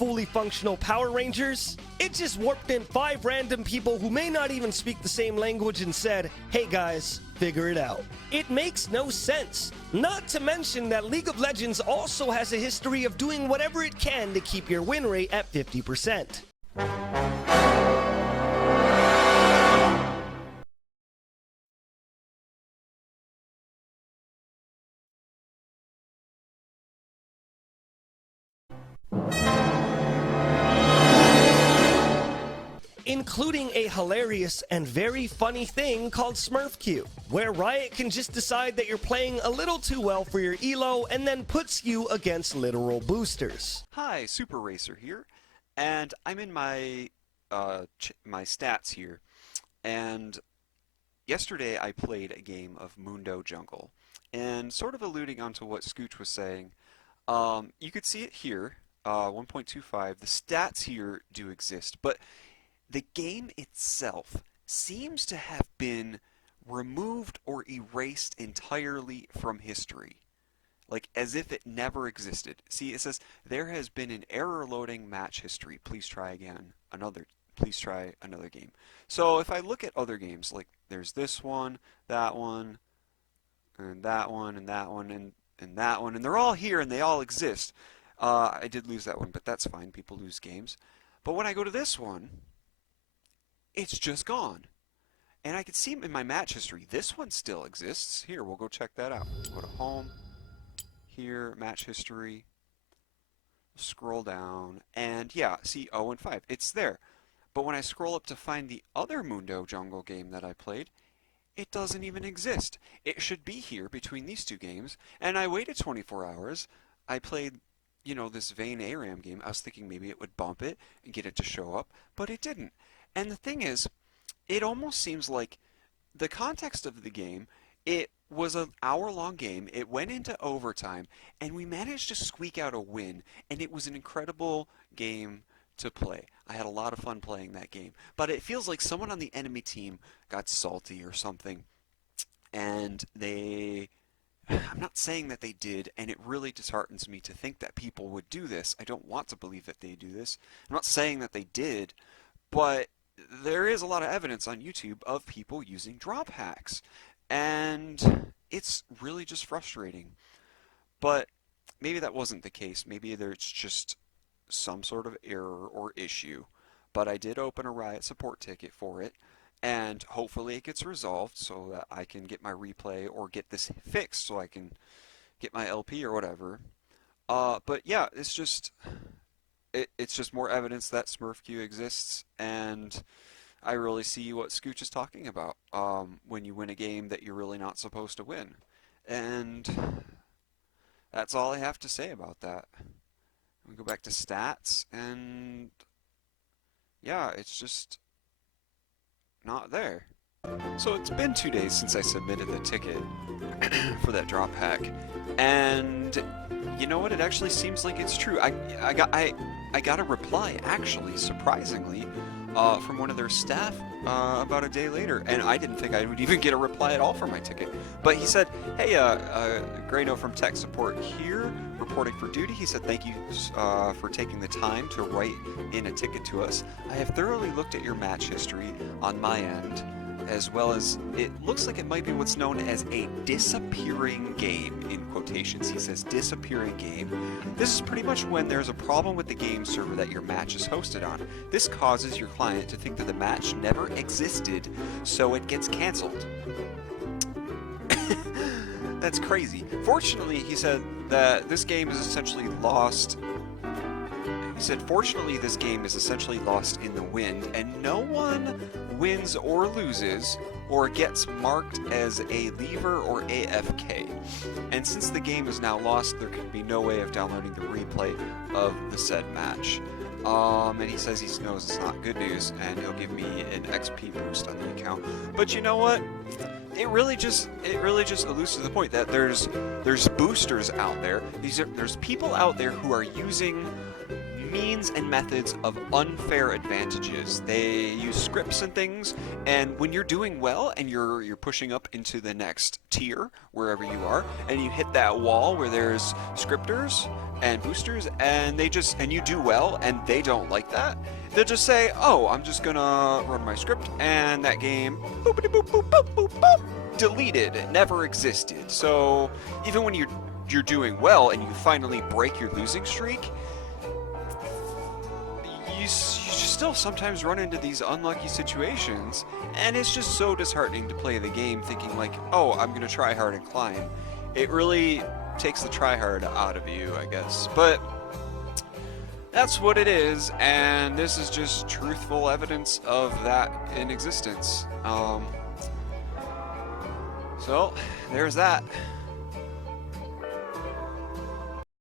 fully functional Power Rangers. It just warped in 5 random people who may not even speak the same language and said, "Hey guys, figure it out." It makes no sense. Not to mention that League of Legends also has a history of doing whatever it can to keep your win rate at 50%. Including a hilarious and very funny thing called SmurfQ, where Riot can just decide that you're playing a little too well for your elo and then puts you against literal boosters. Hi, Super Racer here, and I'm in my my stats here, and yesterday I played a game of Mundo Jungle, and sort of alluding onto what SKOOCH was saying, you could see it here, 1.25, the stats here do exist, but the game itself seems to have been removed or erased entirely from history. Like, as if it never existed. See, it says, there has been an error loading match history. Please try again. Please try another game. So if I look at other games, like there's this one, that one, and that one, and that one, and that one, and they're all here and they all exist. I did lose that one, but that's fine. People lose games. But when I go to this one, it's just gone. And I can see in my match history, this one still exists. Here, we'll go check that out. Go to home. Here, match history. Scroll down. And yeah, see 0 and 5. It's there. But when I scroll up to find the other Mundo Jungle game that I played, it doesn't even exist. It should be here between these two games. And I waited 24 hours. I played, you know, this Vayne ARAM game. I was thinking maybe it would bump it and get it to show up. But it didn't. And the thing is, it almost seems like the context of the game, it was an hour-long game, it went into overtime, and we managed to squeak out a win, and it was an incredible game to play. I had a lot of fun playing that game. But it feels like someone on the enemy team got salty or something, and I'm not saying that they did, and it really disheartens me to think that people would do this. I don't want to believe that they do this. I'm not saying that they did, but there is a lot of evidence on YouTube of people using drop hacks, and it's really just frustrating. But maybe that wasn't the case. Maybe there's just some sort of error or issue. But I did open a Riot support ticket for it, and hopefully it gets resolved so that I can get my replay or get this fixed so I can get my LP or whatever. But yeah, it's just more evidence that SmurfQ exists, and I really see what SKOOCH is talking about when you win a game that you're really not supposed to win. And that's all I have to say about that. We go back to stats, and yeah, it's just not there. So it's been 2 days since I submitted the ticket for that drop hack, and you know what? It actually seems like it's true. I got a reply, actually, surprisingly, from one of their staff about a day later, and I didn't think I would even get a reply at all for my ticket. But he said, "Hey, Grano from tech support here, reporting for duty." He said, "Thank you for taking the time to write in a ticket to us. I have thoroughly looked at your match history on my end, as well as it looks like it might be what's known as a disappearing game," in quotations. He says disappearing game. "This is pretty much when there's a problem with the game server that your match is hosted on. This causes your client to think that the match never existed, so it gets canceled." That's crazy. Fortunately, he said that this game is essentially lost. He said, "Fortunately, this game is essentially lost in the wind, and no one wins or loses or gets marked as a leaver or AFK. And since the game is now lost, there can be no way of downloading the replay of the said match." And he says he knows it's not good news, and he'll give me an XP boost on the account. But you know what? It really just alludes to the point that there's boosters out there. There's people out there who are using means and methods of unfair advantages. They use scripts and things, and when you're doing well and you're pushing up into the next tier, wherever you are, and you hit that wall where there's scripters and boosters, and you do well, and they don't like that, they'll just say, oh, I'm just gonna run my script, and that game, boopity boop boop boop boop boop, deleted, it never existed. So even when you're doing well and you finally break your losing streak, you still sometimes run into these unlucky situations, and it's just so disheartening to play the game thinking like, oh, I'm gonna try hard and climb. It really takes the try hard out of you, I guess. But that's what it is, and this is just truthful evidence of that in existence. So there's that.